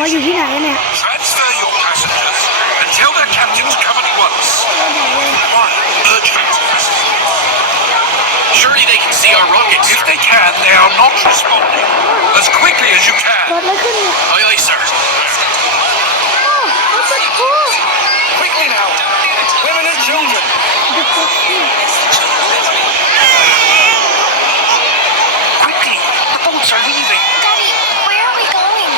ว่าอยู่ที่ไหนเนี่ย Transfer your passengers and tell their captain to come at once. Why? Urgent. Surely they can see our rockets. If they can, they are not responding. As quickly as you can. เกิดอะไรขึ้นเนี่ย Aye, aye, sir. โอ้รถบรรทุก Quickly now. Women and children. Quickly. The boats are leaving. Daddy, where are we going?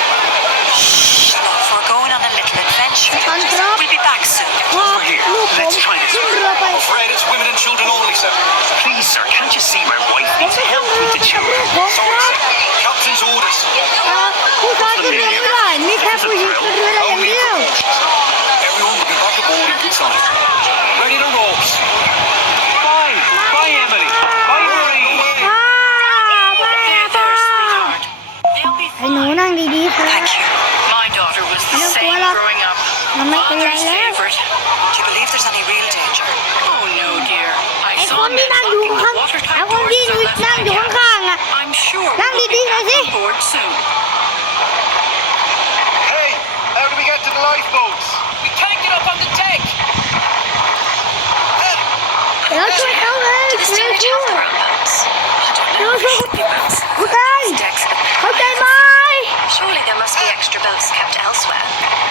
Shh, love, we're going on a little adventure. ตอนครับ We'll be back soon. พ่อลูกผมขึ้นเรือไป Afraid it's women and children only, sir. Please, sir, can't you see my wife ผม needs ไม่ขึ้น help เรือ with the ไปกับ children? ลูกผมครับ Captain's orders. ผู้ชายขึ้นเรือไม่ได้มีแค่ผู้หญิงขึ้นเรือได้อย่างเดียว Everyone will be back aboard in good time. Ready to ropes. Bye. Bye, Emily. Bye, Marie. ว้าวแม่พ่อ They'll be ให้หนูนั่งดีๆค่ะ Thank you. My daughter was the Ano, same wala. growing up. มันไม่เป็นไร Father's แล้ว favorite. Do you believe there's any real danger? Oh no, dear. I ไอ้ค saw นที่ men นั่งอยู่ locking ข้าง the watertight ไอ้คนที่ doors on นั่ง that อยู่ cabin. ข้างๆอ่ะ I'm sure นั่ง we'll ดี be ๆหน่อย back สิ on board soon. Hey, how do we get to the lifeboats? We can't get up on the deck. เดี๋ยวช่วยเขาเลย Do the ช่วย steerage ช่ว have ย their own boats? I don't เดี๋ยว know. ช่วย Should be boats. ผู้ชาย Decks. เข้าใจไหม Surely there must be extra boats kept elsewhere.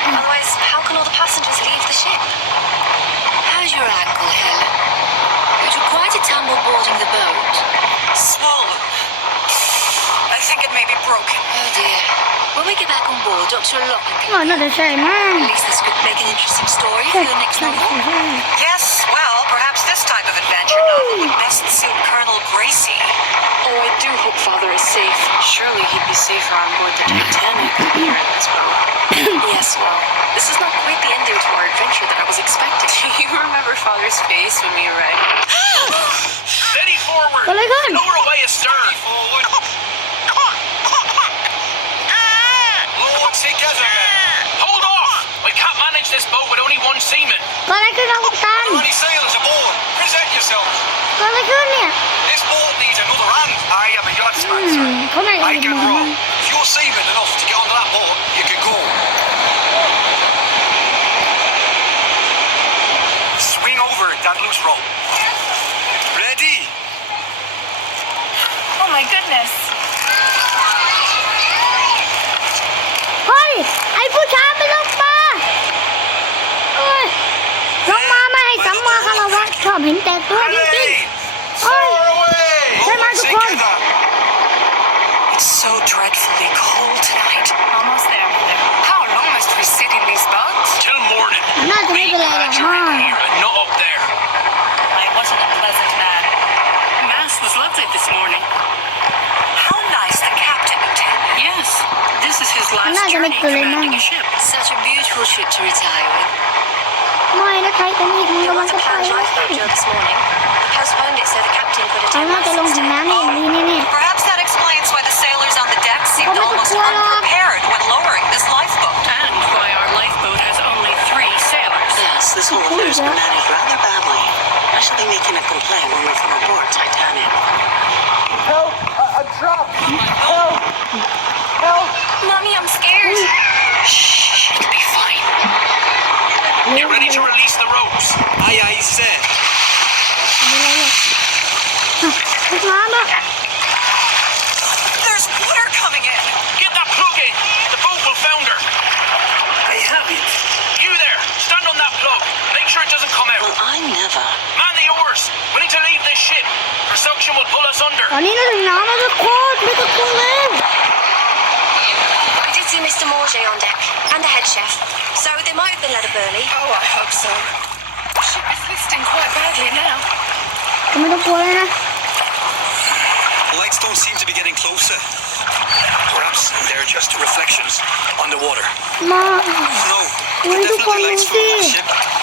Otherwise, how can all the passengers leave the ship? How's your ankle, Helen? You took quite a tumble boarding the boat. Swollen. I think it may be broken. Oh dear. When we get back on board, Dr. Locken อ๋อ can... น่าจะใช่มั้ง At least this could make an interesting story ใช่ for your next ใช่ novel. ใช่ Yes, well, perhaps this type of adventure novel would best suit Colonel Gracie. Oh, I do hope Father is safe. Surely he'd be safer on board the Titanic than here in this boat. Yes, well, this is not quite the ending to our adventure that I was expecting. You remember Father's face when we arrived? Steady forward. เกิดอะไรขึ้น Lower away astern. Forward. Lower together, men. Hold off. We can't manage this boat with only one seaman. เกิดอะไรขึ้นครับกัปตัน How many sailors aboard? Present yourself. เกิดอะไรขึ้นเนี่ย This boat needs another hand. I am a yachtsman, อื sir. มเขาไม่ I ได้ can มอง row. If you're seaman enough to get on that boat, you can go. Swing over that loose rope. Ready? Oh my goodness. เฮ้ยไอ้ผู้ชายไปลงมาเอ้ยลงมาไม่ให้สัมมาคารวะชอบเห็นแต่ตัวจริง Ready? ๆเอ้ย Far away. Hey, man, Lower come on. together. It's so dreadfully cold tonight. Almost there. How long must we sit in these boats? Till morning. น่าจะไม่เป็นไรหรอก You're มั้ง in here and not up there. I wasn't a pleasant man. Mass was lovely this morning. How nice the captain attended. Yes, this is his last Nah, journey ganito rin commanding lang. a ship. Such a beautiful ship to retire with. ไม่นะไททานิคมัน There กำลัง was จะ a ไป planned แล้ว lifeboat drill this morning. They postponed it so the captain could เขา attend น่าจะลง mass ถึง instead. น้ำได้อย่างดีแน่ Perhaps that explains why the sailors on the deck seemed Oh, almost but what? unprepared when lowering this lifeboat. And why our lifeboat has only 3 sailors. Yes, this whole affair's been managed rather badly. I shall be making a complaint when we come aboard Titanic. Help! I'm trapped! Help! Help! Mommy, I'm scared. Shh, it'll be fine. Get ready to release the ropes. Aye, aye, sir. ๆไม่เป็นไรหรอกทุกน้ำอะ There's water coming in. Get that plug in. The boat will founder. I have it. You there, stand on that plug. Make sure it doesn't come out. Well, I never. Man the oars. We need to leave this ship. Or suction will pull us under. ตอนนี้เราถึงน้ำแล้วทุกคนไม่ต้องกลัวเลย I did see Mr. Morget on deck and the head chef, so they might have been let up early. Oh, I hope so. The ship is listing quite badly now. ก็ไม่ต้องกลัวเลยนะ Lights don't seem to be getting closer. Perhaps they're just reflections on the water. มา No, เฮ้ยทุกคนดูสิ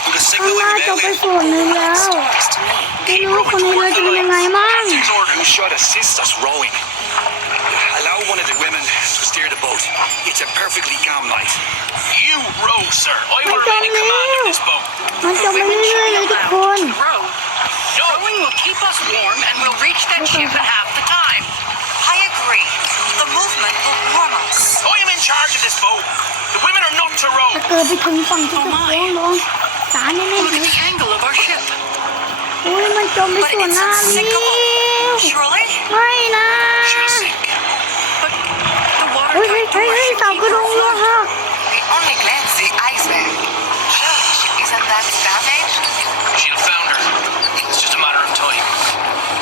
with a ข้างหน้าจบไปส่วนหนึ่งแล้ว Next to me. ไม่รู้ว่าคนในเรือจะเป็นยังไงมั่ง Captain's order. Who should assist us rowing? Allow one of the women to steer the boat. It's a perfectly calm night. You row, sir. I will remain in command of this boat. มันจบไปเรื่อยๆเลยทุกคน Row. Rowing will keep us warm and we'll reach that ship in half the time. I agree. The movement will warm us. I am in charge of this boat. The กิดไปถึงฝั่งที่จะฟ้องร้องศาลแน่ๆ Look เล at ย the angle of our ship. โอ้ยมันจมไป But ส่วน it's หน้าเลี้ยว unsinkable. Surely? ไม่นะ She'll sink. But the water เฮ้ย going เฮ้ย through เฮ้ our ย ship เสา keep กระ her ดงรั่ว afloat. ฮะ We only glanced the iceberg. Surely, isn't that damaged? She'll founder. It's just a matter of time.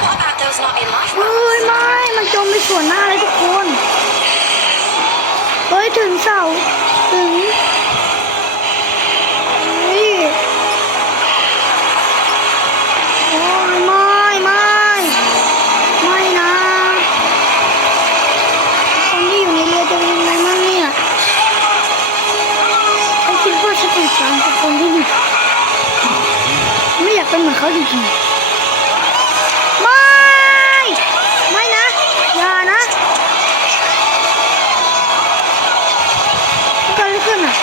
What about those not in life? เฮ้ยไม่มันจมไปส่วนหน้าเลยทุกคนเฮ้ยถึงเสาถึงเฮ้ยโอ้ยไม่นะคนที่อยู่ในเรือจะเป็นยังไงบ้างเนี่ยฉันคิดว่าฉันเป็นสารกับคนที่นี่ไม่อยากเป็นเหมือนเขาจริงๆไม่นะอย่านะเกิดอะไรขึ้นอ่ะ